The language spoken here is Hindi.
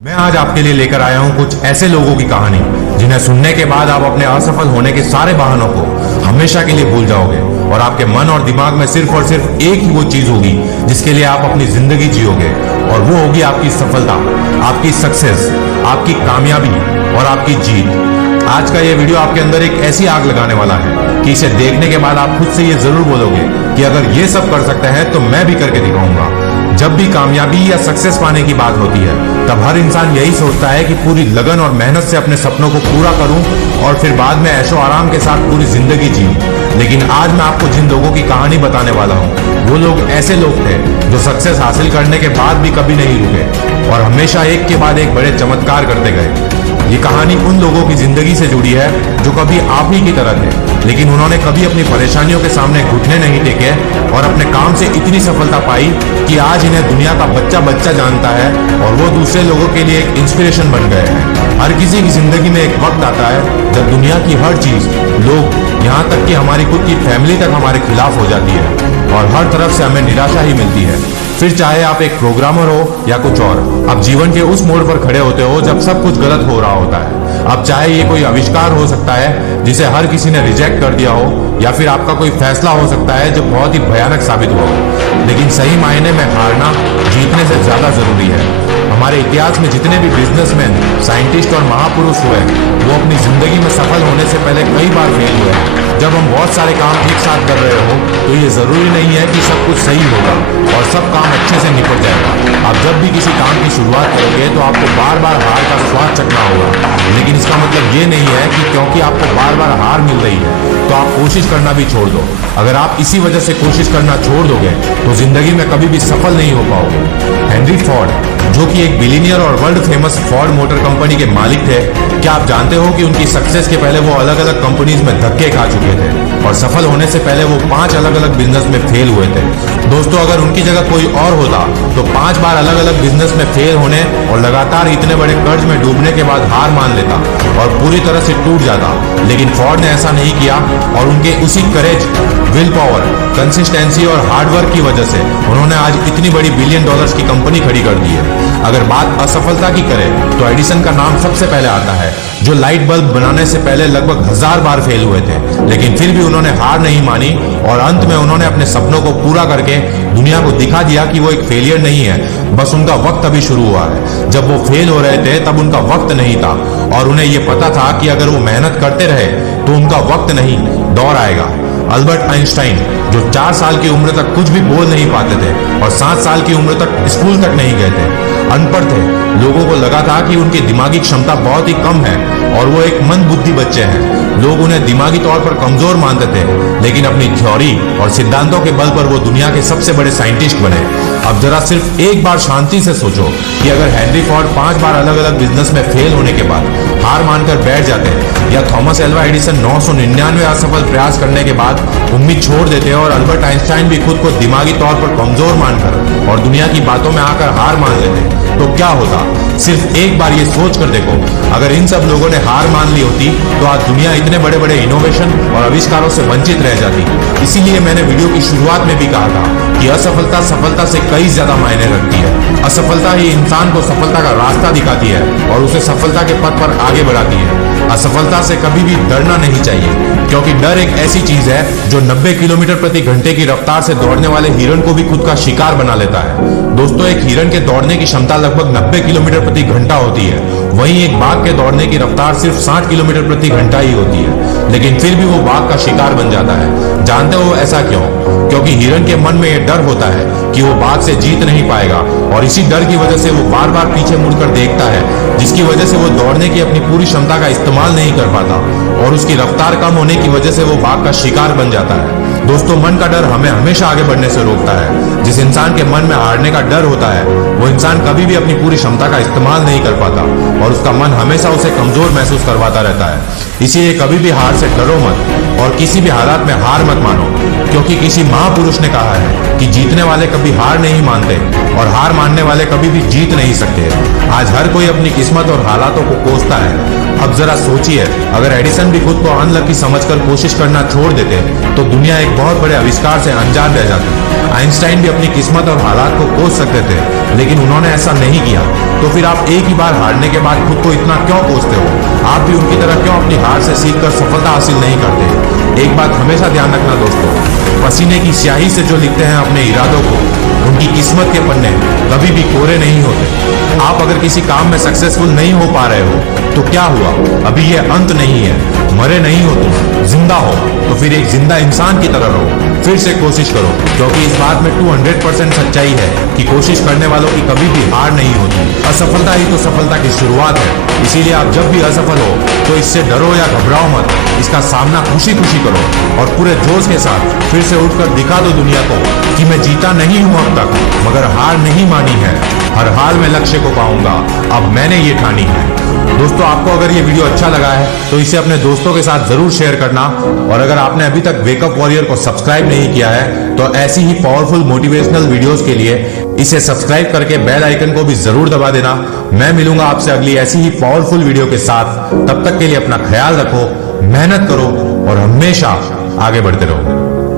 मैं आज आपके लिए लेकर आया हूं कुछ ऐसे लोगों की कहानी जिन्हें सुनने के बाद आप अपने असफल होने के सारे बहानों को हमेशा के लिए भूल जाओगे और आपके मन और दिमाग में सिर्फ और सिर्फ एक ही वो चीज होगी जिसके लिए आप अपनी जिंदगी जियोगे और वो होगी आपकी सफलता, आपकी सक्सेस, आपकी कामयाबी और आपकी जीत। आज का ये वीडियो आपके अंदर एक ऐसी आग लगाने वाला है कि इसे देखने के बाद आप खुद से ये जरूर बोलोगे कि अगर ये सब कर सकते हैं तो मैं भी करके दिखाऊंगा। जब भी कामयाबी या सक्सेस पाने की बात होती है तब हर इंसान यही सोचता है कि पूरी लगन और मेहनत से अपने सपनों को पूरा करूं और फिर बाद में ऐशो आराम के साथ पूरी जिंदगी जीऊं। लेकिन आज मैं आपको जिन लोगों की कहानी बताने वाला हूं वो लोग ऐसे लोग थे जो सक्सेस हासिल करने के बाद भी कभी नहीं रुके और हमेशा एक के बाद एक बड़े चमत्कार करते गए। ये कहानी उन लोगों की जिंदगी से जुड़ी है जो कभी आप ही की तरह थे, लेकिन उन्होंने कभी अपनी परेशानियों के सामने घुटने नहीं टेके और अपने काम से इतनी सफलता पाई कि आज इन्हें दुनिया का बच्चा बच्चा जानता है और वो दूसरे लोगों के लिए एक इंस्पिरेशन बन गए हैं। हर किसी की जिंदगी में एक वक्त आता है जब दुनिया की हर चीज, लोग, यहाँ तक कि हमारी खुद की फैमिली तक हमारे खिलाफ हो जाती है और हर तरफ से हमें निराशा ही मिलती है। फिर चाहे आप एक प्रोग्रामर हो या कुछ और, आप जीवन के उस मोड़ पर खड़े होते हो जब सब कुछ गलत हो रहा होता है। अब चाहे ये कोई आविष्कार हो सकता है जिसे हर किसी ने रिजेक्ट कर दिया हो या फिर आपका कोई फैसला हो सकता है जो बहुत ही भयानक साबित हुआ हो, लेकिन सही मायने में हारना जीतने से ज्यादा जरूरी है। हमारे इतिहास में जितने भी बिजनेसमैन, साइंटिस्ट और महापुरुष हुए वो अपनी जिंदगी में सफल होने से पहले कई बार फेल हुए। जब हम बहुत सारे काम एक साथ कर रहे हो तो ये जरूरी नहीं है कि सब कुछ सही होगा और सब काम अच्छे से निपट जाएगा। आप जब भी किसी काम की शुरुआत करोगे तो आपको बार बार हार का स्वाद चखना होगा, लेकिन इसका मतलब ये नहीं है कि क्योंकि आपको बार बार हार मिल रही है तो आप कोशिश करना भी छोड़ दो। अगर आप इसी वजह से कोशिश करना छोड़ दोगे तो जिंदगी में कभी भी सफल नहीं हो पाओगे। हेनरी फोर्ड, जो कि एक बिलियनियर और world famous Ford motor company के मालिक थे, क्या आप जानते हो कि उनकी सक्सेस के पहले वो अलग अलग कंपनीज में धक्के खा चुके थे और सफल होने से पहले वो 5 अलग अलग बिजनेस में फेल हुए थे। दोस्तों, अगर उनकी जगह कोई और होता तो 5 बार अलग अलग बिजनेस में फेल होने और लगातार इतने बड़े कर्ज में डूबने के बाद हार मान लेता और पूरी तरह से टूट जाता, लेकिन फोर्ड ने ऐसा नहीं किया और उनके उसी करेज, विल पावर, कंसिस्टेंसी और हार्डवर्क की वजह से उन्होंने आज इतनी बड़ी $1 बिलियन की कंपनी खड़ी कर दी है। अगर बात असफलता की करें तो एडिसन का नाम सबसे पहले आता है, जो लाइट बल्ब बनाने से पहले लगभग 1000 बार फेल हुए थे, लेकिन फिर भी उन्होंने हार नहीं मानी और अंत में उन्होंने अपने सपनों को पूरा करके दुनिया को दिखा दिया कि वो एक फेलियर नहीं है, बस उनका वक्त अभी शुरू हुआ है। जब वो फेल हो रहे थे तब उनका वक्त नहीं था और उन्हें ये पता था कि अगर वो मेहनत करते रहे तो उनका वक्त नहीं, दौर आएगा। अल्बर्ट आइंस्टाइन, जो 4 साल की उम्र तक कुछ भी बोल नहीं पाते थे और 7 साल की उम्र तक स्कूल तक नहीं गए थे, अनपढ़ थे, लोगों को लगा था कि उनकी दिमागी क्षमता बहुत ही कम है और वो एक मंद बुद्धि बच्चे हैं। लोग उन्हें दिमागी तौर पर कमजोर मानते थे, लेकिन अपनी थ्योरी और सिद्धांतों के बल पर वो दुनिया के सबसे बड़े साइंटिस्ट बने। अब जरा सिर्फ एक बार शांति से सोचो कि अगर हेनरी फोर्ड 5 बार अलग अलग बिजनेस में फेल होने के बाद हार मानकर बैठ जाते या थॉमस एल्वा एडिसन 999 असफल प्रयास करने के बाद उम्मीद छोड़ देते और अल्बर्ट आइंस्टाइन भी खुद को दिमागी तौर पर कमजोर मानकर और दुनिया की बातों में आकर हार मान लेते तो क्या होता? सिर्फ एक बार ये सोच कर देखो, अगर इन सब लोगों ने हार मान ली होती तो आज दुनिया इतने बड़े बड़े इनोवेशन और आविष्कारों से वंचित रह जाती। इसीलिए मैंने वीडियो की शुरुआत में भी कहा था कि असफलता सफलता से कई ज्यादा मायने रखती है। असफलता ही इंसान को सफलता का रास्ता दिखाती है और उसे सफलता के पथ पर आगे बढ़ाती है। असफलता से कभी भी डरना नहीं चाहिए, क्योंकि डर एक ऐसी चीज है जो 90 किलोमीटर प्रति घंटे की रफ्तार से दौड़ने वाले हिरण को भी खुद का शिकार बना लेता है। दोस्तों, एक हिरण के दौड़ने की क्षमता लगभग 90 किलोमीटर प्रति घंटा होती है, वहीं एक बाघ के दौड़ने की रफ्तार सिर्फ 60 किलोमीटर प्रति घंटा ही होती है, लेकिन फिर भी वो बाघ का शिकार बन जाता है। जानते हो ऐसा क्यों? क्योंकि हिरण के मन में यह डर होता है कि वो बाघ से जीत नहीं पाएगा और इसी डर की वजह से वो बार बार पीछे मुड़कर देखता है, जिसकी वजह से वो दौड़ने की अपनी पूरी क्षमता का इस्तेमाल नहीं कर पाता और उसकी रफ्तार कम होने की वजह से वो बाघ का शिकार बन जाता है। दोस्तों, मन का डर हमें हमेशा आगे बढ़ने से रोकता है। जिस इंसान के मन में हारने का डर होता है वो इंसान कभी भी अपनी पूरी क्षमता का इस्तेमाल नहीं कर पाता और उसका मन हमेशा उसे कमजोर महसूस करवाता रहता है। इसीलिए कभी भी हार से डरो मत और किसी भी हालात में हार मत मानो, क्योंकि किसी महापुरुष ने कहा है कि जीतने वाले कभी हार नहीं मानते और हार मानने वाले कभी भी जीत नहीं सकते। आज हर कोई अपनी किस्मत और हालातों को कोसता है। अब जरा सोचिए, अगर एडिसन भी खुद को अनलकी समझकर कोशिश करना छोड़ देते तो दुनिया एक बहुत बड़े आविष्कार से अनजान रह जाती। आइंस्टाइन भी अपनी किस्मत और हालात को कोस सकते थे, लेकिन उन्होंने ऐसा नहीं किया। तो फिर आप एक ही बार हारने के बाद खुद को इतना क्यों कोसते हो? आप भी उनकी तरह क्यों अपनी हार से सीखकर सफलता हासिल नहीं करते? एक बात हमेशा ध्यान रखना दोस्तों, पसीने की स्याही से जो लिखते हैं अपने इरादों को, उनकी किस्मत के पन्ने कभी भी कोरे नहीं होते। आप अगर किसी काम में सक्सेसफुल नहीं हो पा रहे हो तो क्या हुआ? अभी ये अंत नहीं है, मरे नहीं हो तुम, जिंदा हो। तो फिर एक जिंदा इंसान की तरह रहो, फिर से कोशिश करो, क्योंकि इस बात में 200% सच्चाई है कि कोशिश करने वालों की कभी भी हार नहीं होती। असफलता ही तो सफलता की शुरुआत है। इसीलिए आप जब भी असफल हो तो इससे डरो या घबराओ मत, इसका सामना खुशी खुशी करो और पूरे जोश के साथ फिर से उठकर दिखा दो दुनिया को कि मैं जीता नहीं हूं अब तक, मगर हार नहीं मानी है। हर हाल में लक्ष्य को पाऊंगा, अब मैंने ये ठानी है। दोस्तों, आपको अगर ये वीडियो अच्छा लगा है तो इसे अपने दोस्तों के साथ जरूर शेयर करना, और अगर आपने अभी तक वेकअप वॉरियर को सब्सक्राइब नहीं किया है तो ऐसी ही पावरफुल मोटिवेशनल वीडियोस के लिए इसे सब्सक्राइब करके बेल आइकन को भी जरूर दबा देना। मैं मिलूंगा आपसे अगली ऐसी ही पावरफुल वीडियो के साथ। तब तक के लिए अपना ख्याल रखो, मेहनत करो और हमेशा आगे बढ़ते रहो।